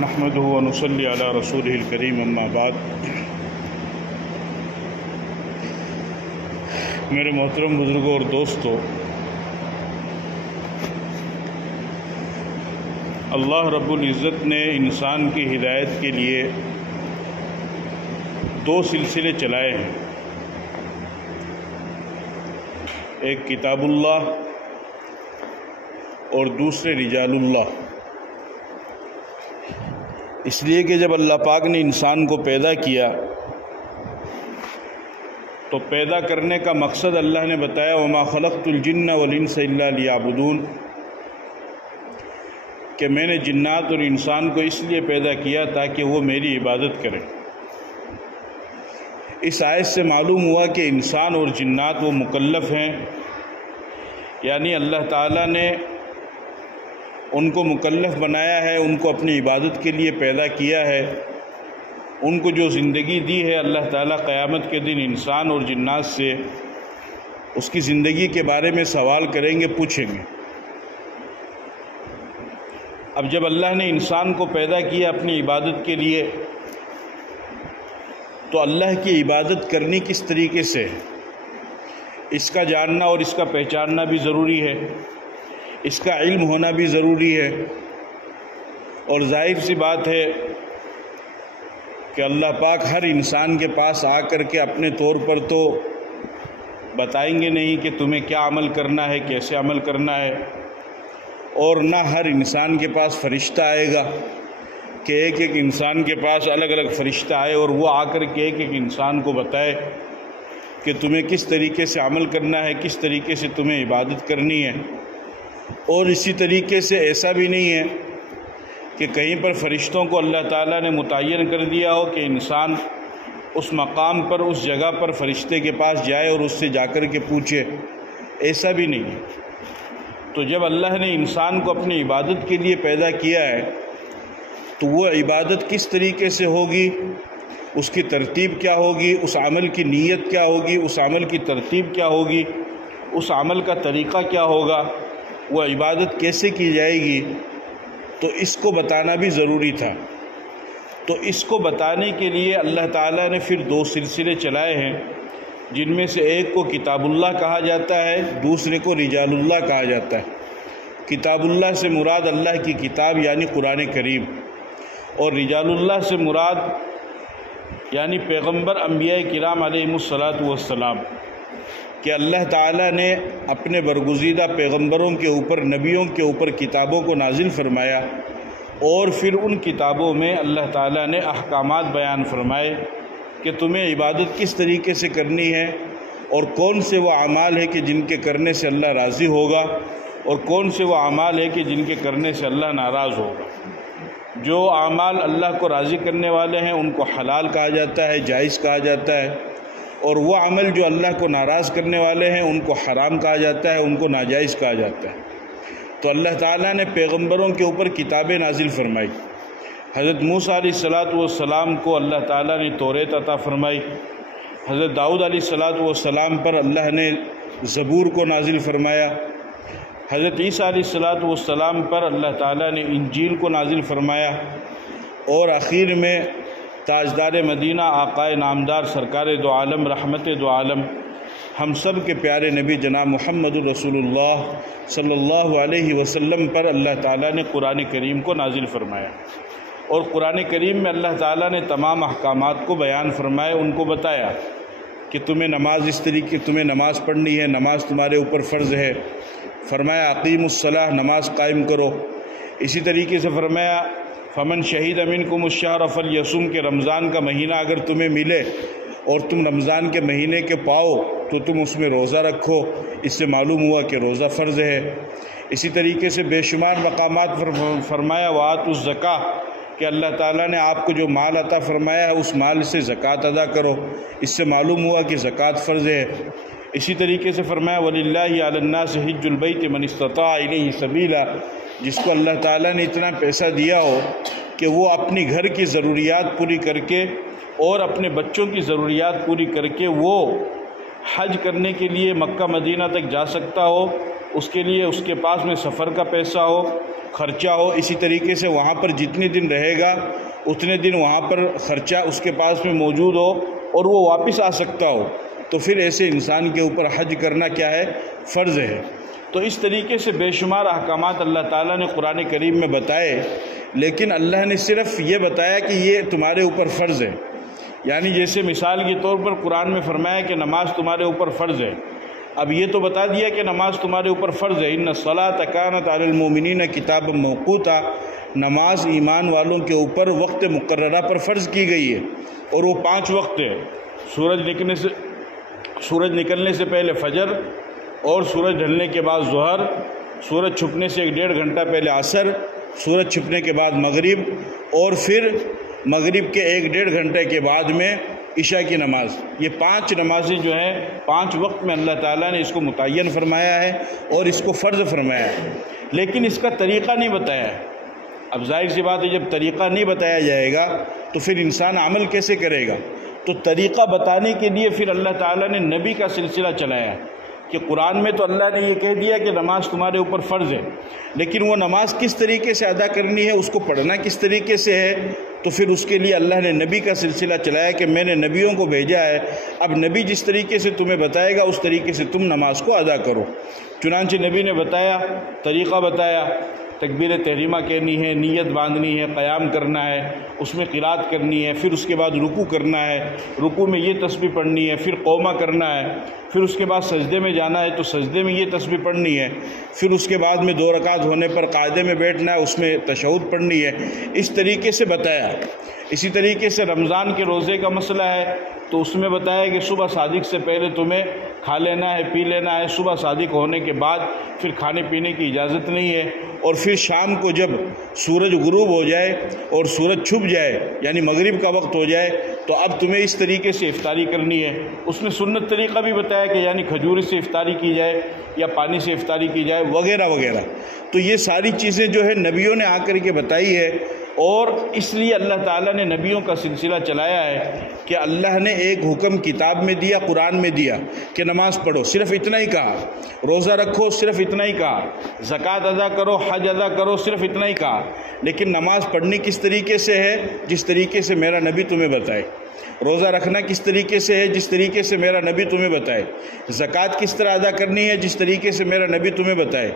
نحمدہ و نصلی علی رسولہ الکریم اما بعد۔ میرے محترم بزرگوں اور دوستو، اللہ رب العزت نے انسان کی ہدایت کے لیے دو سلسلے چلائے ہیں، ایک کتاب اللہ اور دوسرے رجال اللہ۔ اس لیے کہ جب اللہ پاک نے انسان کو پیدا کیا تو پیدا کرنے کا مقصد اللہ نے بتایا، وَمَا خَلَقْتُ الْجِنَّ وَالْإِنسَ إِلَّا لِيَعْبُدُونَ، کہ میں نے جنات اور انسان کو اس لیے پیدا کیا تاکہ وہ میری عبادت کریں۔ اس آیت سے معلوم ہوا کہ انسان اور جنات وہ مکلف ہیں، یعنی اللہ تعالیٰ نے ان کو مکلف بنایا ہے، ان کو اپنی عبادت کے لیے پیدا کیا ہے۔ ان کو جو زندگی دی ہے اللہ تعالیٰ قیامت کے دن انسان اور جنات سے اس کی زندگی کے بارے میں سوال کریں گے، پوچھیں گے۔ اب جب اللہ نے انسان کو پیدا کیا اپنی عبادت کے لیے، تو اللہ کی عبادت کرنی کس طریقے سے اس کا جاننا اور اس کا پہچاننا بھی ضروری ہے، اس کا علم ہونا بھی ضروری ہے۔ اور ظاہر سی بات ہے کہ اللہ پاک ہر انسان کے پاس آ کر کے اپنے طور پر تو بتائیں گے نہیں کہ تمہیں کیا عمل کرنا ہے، کیسے عمل کرنا ہے، اور نہ ہر انسان کے پاس فرشتہ آئے گا کہ ایک ایک انسان کے پاس الگ الگ فرشتہ آئے اور وہ آ کر کے ایک ایک انسان کو بتائے کہ تمہیں کس طریقے سے عمل کرنا ہے، کس طریقے سے تمہیں عبادت کرنی ہے۔ اور اسی طریقے سے ایسا بھی نہیں ہے کہ کہیں پر فرشتوں کو اللہ تعالیٰ نے متعین کر دیا ہو کہ انسان اس مقام پر، اس جگہ پر فرشتے کے پاس جائے اور اس سے جا کر کے پوچھے، ایسا بھی نہیں ہے۔ تو جب اللہ نے انسان کو اپنی عبادت کے لیے پیدا کیا ہے تو وہ عبادت کس طریقے سے ہوگی، اس کی ترتیب کیا ہوگی، اس عمل کی نیت کیا ہوگی، اس عمل کی ترتیب کیا ہوگی، اس عمل کا طریقہ کیا ہوگا، وہ عبادت کیسے کی جائے گی، تو اس کو بتانا بھی ضروری تھا۔ تو اس کو بتانے کے لیے اللہ تعالیٰ نے پھر دو سلسلے چلائے ہیں، جن میں سے ایک کو کتاب اللہ کہا جاتا ہے، دوسرے کو رجال اللہ کہا جاتا ہے۔ کتاب اللہ سے مراد اللہ کی کتاب یعنی قرآن کریم، اور رجال اللہ سے مراد یعنی پیغمبر انبیاء کرام علیہم الصلاۃ والسلام، کہ اللہ تعالیٰ نے اپنے برگزیدہ پیغمبروں کے اوپر، نبیوں کے اوپر کتابوں کو نازل فرمایا، اور پھر ان کتابوں میں اللہ تعالیٰ نے احکامات بیان فرمائے کہ تمہیں عبادت کس طریقے سے کرنی ہے، اور کون سے وہ اعمال ہے کہ جن کے کرنے سے اللہ راضی ہوگا، اور کون سے وہ اعمال ہے کہ جن کے کرنے سے اللہ ناراض ہوگا۔ جو اعمال اللہ کو راضی کرنے والے ہیں ان کو حلال کہا جاتا ہے، جائز کہا جاتا ہے، اور وہ عمل جو اللہ کو ناراض کرنے والے ہیں ان کو حرام کہا جاتا ہے، ان کو ناجائز کہا جاتا ہے۔ تو اللہ تعالیٰ نے پیغمبروں کے اوپر کتابیں نازل فرمائی۔ حضرت موسیٰ علیہ السلام کو اللہ تعالیٰ نے توریت عطا فرمائی، حضرت داؤد علیہ السلام پر اللہ نے زبور کو نازل فرمایا، حضرت عیسیٰ علیہ السلام پر اللہ تعالیٰ نے انجیل کو نازل فرمایا، اور آخر میں تاجدار مدینہ آقائے نامدار سرکار دو عالم، رحمت دو عالم، ہم سب کے پیارے نبی جناب محمد رسول اللہ صلی اللہ علیہ وسلم پر اللہ تعالیٰ نے قرآن کریم کو نازل فرمایا۔ اور قرآن کریم میں اللہ تعالیٰ نے تمام احکامات کو بیان فرمایا، ان کو بتایا کہ تمہیں نماز اس طریقے تمہیں نماز پڑھنی ہے، نماز تمہارے اوپر فرض ہے۔ فرمایا اقیم الصلاۃ، نماز قائم کرو۔ اسی طریقے سے فرمایا فمن شہید منکم الشہر فلیصم، کہ رمضان کا مہینہ اگر تمہیں ملے اور تم رمضان کے مہینے کے پاؤ تو تم اس میں روزہ رکھو۔ اس سے معلوم ہوا کہ روزہ فرض ہے۔ اسی طریقے سے بے شمار مقامات پر فرمایا وآتوا الزکاۃ، کہ اللہ تعالیٰ نے آپ کو جو مال عطا فرمایا ہے اس مال سے زکوٰۃ ادا کرو۔ اس سے معلوم ہوا کہ زکوٰۃ فرض ہے۔ اسی طریقے سے فرمایا وَلِلَّهِ عَلَى النَّاسِ حِجُّ الْبَيْتِ مَنِ اسْتَطَاعَ إِلَيْهِ سَبِيلًا، جس کو اللہ تعالیٰ نے اتنا پیسہ دیا ہو کہ وہ اپنی گھر کی ضروریات پوری کر کے اور اپنے بچوں کی ضروریات پوری کر کے وہ حج کرنے کے لیے مکہ مدینہ تک جا سکتا ہو، اس کے لیے اس کے پاس میں سفر کا پیسہ ہو، خرچہ ہو، اسی طریقے سے وہاں پر جتنے دن رہے گا اتنے دن وہاں پر خرچہ اس کے پاس میں موجود ہو اور وہ واپس آ سکتا ہو، تو پھر ایسے انسان کے اوپر حج کرنا کیا ہے؟ فرض ہے۔ تو اس طریقے سے بے شمار احکامات اللہ تعالیٰ نے قرآن کریم میں بتائے، لیکن اللہ نے صرف یہ بتایا کہ یہ تمہارے اوپر فرض ہے۔ یعنی جیسے مثال کے طور پر قرآن میں فرمایا کہ نماز تمہارے اوپر فرض ہے، اب یہ تو بتا دیا کہ نماز تمہارے اوپر فرض ہے، ان الصلاۃ کانت علی المؤمنین کتابا موقوتا، نماز ایمان والوں کے اوپر وقت مقررہ پر فرض کی گئی ہے، اور وہ 5 وقت ہے، سورج نکلنے سے پہلے فجر، اور سورج ڈھلنے کے بعد ظہر، سورج چھپنے سے 1.5 گھنٹہ پہلے عصر، سورج چھپنے کے بعد مغرب، اور پھر مغرب کے 1.5 گھنٹے کے بعد میں عشاء کی نماز۔ یہ 5 نمازیں جو ہیں 5 وقت میں اللہ تعالیٰ نے اس کو متعین فرمایا ہے اور اس کو فرض فرمایا ہے، لیکن اس کا طریقہ نہیں بتایا ہے۔ اب ظاہر سی بات ہے جب طریقہ نہیں بتایا جائے گا تو پھر انسان عمل کیسے کرے گا؟ تو طریقہ بتانے کے لیے پھر اللہ تعالیٰ نے نبی کا سلسلہ چلایا کہ قرآن میں تو اللہ نے یہ کہہ دیا کہ نماز تمہارے اوپر فرض ہے، لیکن وہ نماز کس طریقے سے ادا کرنی ہے، اس کو پڑھنا کس طریقے سے ہے، تو پھر اس کے لیے اللہ نے نبی کا سلسلہ چلایا کہ میں نے نبیوں کو بھیجا ہے، اب نبی جس طریقے سے تمہیں بتائے گا اس طریقے سے تم نماز کو ادا کرو۔ چنانچہ نبی نے بتایا، طریقہ بتایا، تکبیر تحریمہ کہنی ہے، نیت باندھنی ہے، قیام کرنا ہے، اس میں قرات کرنی ہے، پھر اس کے بعد رکوع کرنا ہے، رکوع میں یہ تسبیح پڑھنی ہے، پھر قومہ کرنا ہے، پھر اس کے بعد سجدے میں جانا ہے تو سجدے میں یہ تسبیح پڑھنی ہے، پھر اس کے بعد میں 2 رکعت ہونے پر قاعدے میں بیٹھنا ہے، اس میں تشہد پڑھنی ہے، اس طریقے سے بتایا۔ اسی طریقے سے رمضان کے روزے کا مسئلہ ہے تو اس میں بتایا کہ صبح صادق سے پہلے تمہیں کھا لینا ہے، پی لینا ہے، صبح صادق ہونے کے بعد پھر کھانے پینے کی اجازت نہیں ہے، اور پھر شام کو جب سورج غروب ہو جائے اور سورج چھپ جائے یعنی مغرب کا وقت ہو جائے تو اب تمہیں اس طریقے سے افطاری کرنی ہے۔ اس میں سنت طریقہ بھی بتایا کہ یعنی کھجور سے افطاری کی جائے یا پانی سے افطاری کی جائے وغیرہ وغیرہ۔ تو یہ ساری چیزیں جو ہے نبیوں نے آ کر کے بتائی ہے، اور اس لیے اللہ تعالیٰ نے نبیوں کا سلسلہ چلایا ہے کہ اللہ نے ایک حکم کتاب میں دیا، قرآن میں دیا کہ نماز پڑھو، صرف اتنا ہی کہا، روزہ رکھو، صرف اتنا ہی کہا، زکوٰۃ ادا کرو، حج ادا کرو، صرف اتنا ہی کہا، لیکن نماز پڑھنی کس طریقے سے ہے؟ جس طریقے سے میرا نبی تمہیں بتائے۔ روزہ رکھنا کس طریقے سے ہے؟ جس طریقے سے میرا نبی تمہیں بتائے۔ زکوٰۃ کس طرح ادا کرنی ہے؟ جس طریقے سے میرا نبی تمہیں بتائے۔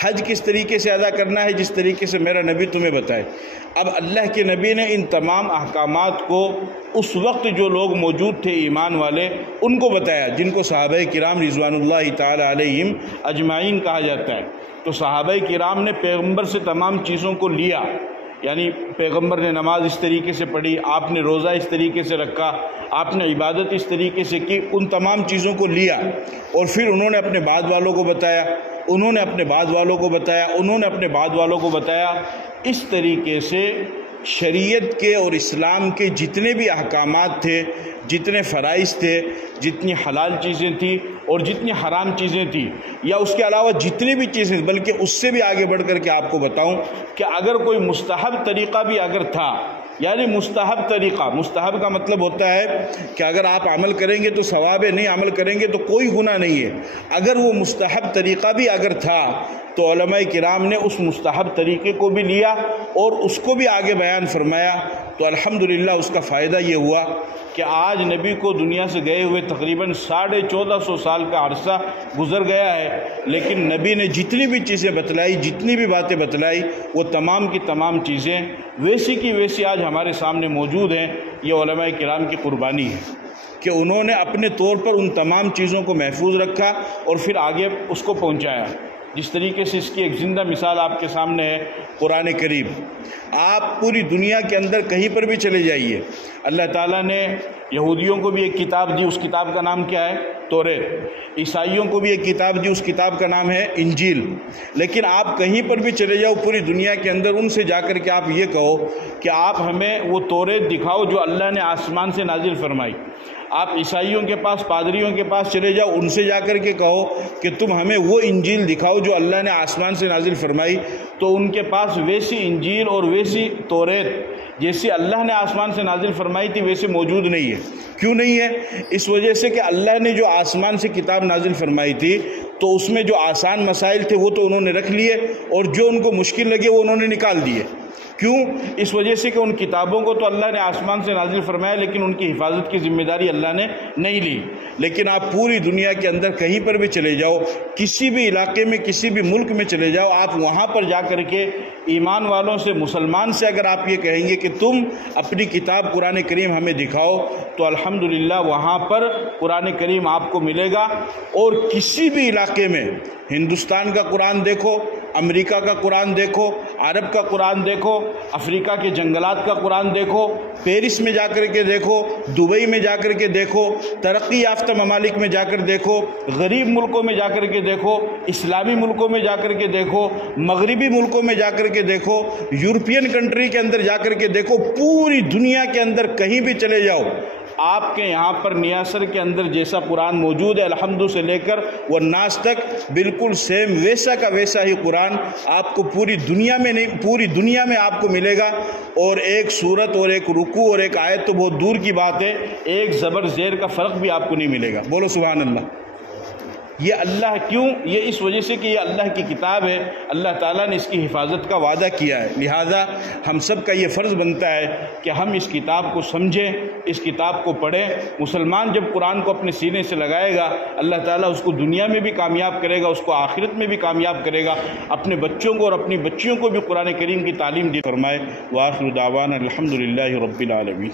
حج کس طریقے سے ادا کرنا ہے؟ جس طریقے سے میرا نبی تمہیں بتائے۔ اب اللہ کے نبی نے ان تمام احکامات کو اس وقت جو لوگ موجود تھے ایمان والے ان کو بتایا، جن کو صحابہ کرام رضوان اللہ تعالی علیہم اجمعین کہا جاتا ہے۔ تو صحابہ کرام نے پیغمبر سے تمام چیزوں کو لیا، یعنی پیغمبر نے نماز اس طریقے سے پڑھی، آپ نے روزہ اس طریقے سے رکھا، آپ نے عبادت اس طریقے سے کی، ان تمام چیزوں کو لیا اور پھر انہوں نے اپنے بعد والوں کو بتایا، انہوں نے اپنے بعد والوں کو بتایا، انہوں نے اپنے بعد والوں کو بتایا۔ اس طریقے سے شریعت کے اور اسلام کے جتنے بھی احکامات تھے، جتنے فرائض تھے، جتنی حلال چیزیں تھیں اور جتنی حرام چیزیں تھیں، یا اس کے علاوہ جتنی بھی چیزیں، بلکہ اس سے بھی آگے بڑھ کر کے آپ کو بتاؤں کہ اگر کوئی مستحب طریقہ بھی اگر تھا، یعنی مستحب طریقہ، مستحب کا مطلب ہوتا ہے کہ اگر آپ عمل کریں گے تو ثواب ہے، نہیں عمل کریں گے تو کوئی گناہ نہیں ہے، اگر وہ مستحب طریقہ بھی اگر تھا تو علماء کرام نے اس مستحب طریقے کو بھی لیا اور اس کو بھی آگے بیان فرمایا۔ تو الحمدللہ اس کا فائدہ یہ ہوا کہ آج نبی کو دنیا سے گئے ہوئے تقریباً 1450 سال کا عرصہ گزر گیا ہے، لیکن نبی نے جتنی بھی چیزیں بتلائی، جتنی بھی باتیں بتلائی، وہ تمام کی تمام چیزیں ویسی کی ویسی آج ہمارے سامنے موجود ہیں۔ یہ علماء کرام کی قربانی ہے کہ انہوں نے اپنے طور پر ان تمام چیزوں کو محفوظ رکھا اور پھر آگے اس کو پہنچایا۔ جس طریقے سے اس کی ایک زندہ مثال آپ کے سامنے ہے قرآن کریم۔ آپ پوری دنیا کے اندر کہیں پر بھی چلے جائیے، اللہ تعالیٰ نے یہودیوں کو بھی ایک کتاب دی، اس کتاب کا نام کیا ہے؟ توریت۔ عیسائیوں کو بھی ایک کتاب دی، اس کتاب کا نام ہے انجیل۔ لیکن آپ کہیں پر بھی چلے جاؤ پوری دنیا کے اندر، ان سے جا کر کے آپ یہ کہو کہ آپ ہمیں وہ توریت دکھاؤ جو اللہ نے آسمان سے نازل فرمائی۔ آپ عیسائیوں کے پاس، پادریوں کے پاس چلے جاؤ، ان سے جا کر کے کہو کہ تم ہمیں وہ انجیل دکھاؤ جو اللہ نے آسمان سے نازل فرمائی، تو ان کے پاس ویسی انجیل اور ویسی توریت جیسی اللہ نے آسمان سے نازل فرمائی تھی ویسے موجود نہیں ہے۔ ہے۔ کیوں نہیں ہے؟ اس وجہ سے کہ اللہ نے جو آسمان سے کتاب نازل فرمائی تھی تو اس میں جو آسان مسائل تھے وہ تو انہوں نے رکھ لیے، اور جو ان کو مشکل لگے وہ انہوں نے نکال دیے۔ کیوں؟ اس وجہ سے کہ ان کتابوں کو تو اللہ نے آسمان سے نازل فرمایا، لیکن ان کی حفاظت کی ذمہ داری اللہ نے نہیں لی۔ لیکن آپ پوری دنیا کے اندر کہیں پر بھی چلے جاؤ، کسی بھی علاقے میں، کسی بھی ملک میں چلے جاؤ، آپ وہاں پر جا کر کے ایمان والوں سے، مسلمان سے اگر آپ یہ کہیں گے کہ تم اپنی کتاب قرآن کریم ہمیں دکھاؤ، تو الحمدللہ وہاں پر قرآن کریم آپ کو ملے گا۔ اور کسی بھی علاقے میں، ہندوستان کا قرآن دیکھو، امریکہ کا قرآن دیکھو، عرب کا قرآن دیکھو، افریقہ کے جنگلات کا قرآن دیکھو، پیرس میں جا کر کے دیکھو، دبئی میں جا کر کے دیکھو، ترقی یافتہ ممالک میں جا کر دیکھو، غریب ملکوں میں جا کر کے دیکھو، اسلامی ملکوں میں جا کر کے دیکھو، مغربی ملکوں میں جا کر کے دیکھو، یورپین کنٹری کے اندر جا کر کے دیکھو، پوری دنیا کے اندر کہیں بھی چلے جاؤ، آپ کے یہاں پر نیاسر کے اندر جیسا قرآن موجود ہے الحمد سے لے کر والناس تک، بالکل سیم ویسا کا ویسا ہی قرآن آپ کو پوری دنیا میں نہیں، پوری دنیا میں آپ کو ملے گا۔ اور ایک سورت اور ایک رکوع اور ایک آیت تو بہت دور کی بات ہے، ایک زبر زیر کا فرق بھی آپ کو نہیں ملے گا۔ بولو سبحان اللہ۔ یہ اللہ کیوں؟ یہ اس وجہ سے کہ یہ اللہ کی کتاب ہے، اللہ تعالیٰ نے اس کی حفاظت کا وعدہ کیا ہے، لہٰذا ہم سب کا یہ فرض بنتا ہے کہ ہم اس کتاب کو سمجھیں، اس کتاب کو پڑھیں۔ مسلمان جب قرآن کو اپنے سینے سے لگائے گا، اللہ تعالیٰ اس کو دنیا میں بھی کامیاب کرے گا، اس کو آخرت میں بھی کامیاب کرے گا۔ اپنے بچوں کو اور اپنی بچیوں کو بھی قرآن کریم کی تعلیم دی فرمائے۔ وآخر دعوانا الحمدللہ رب العالمین۔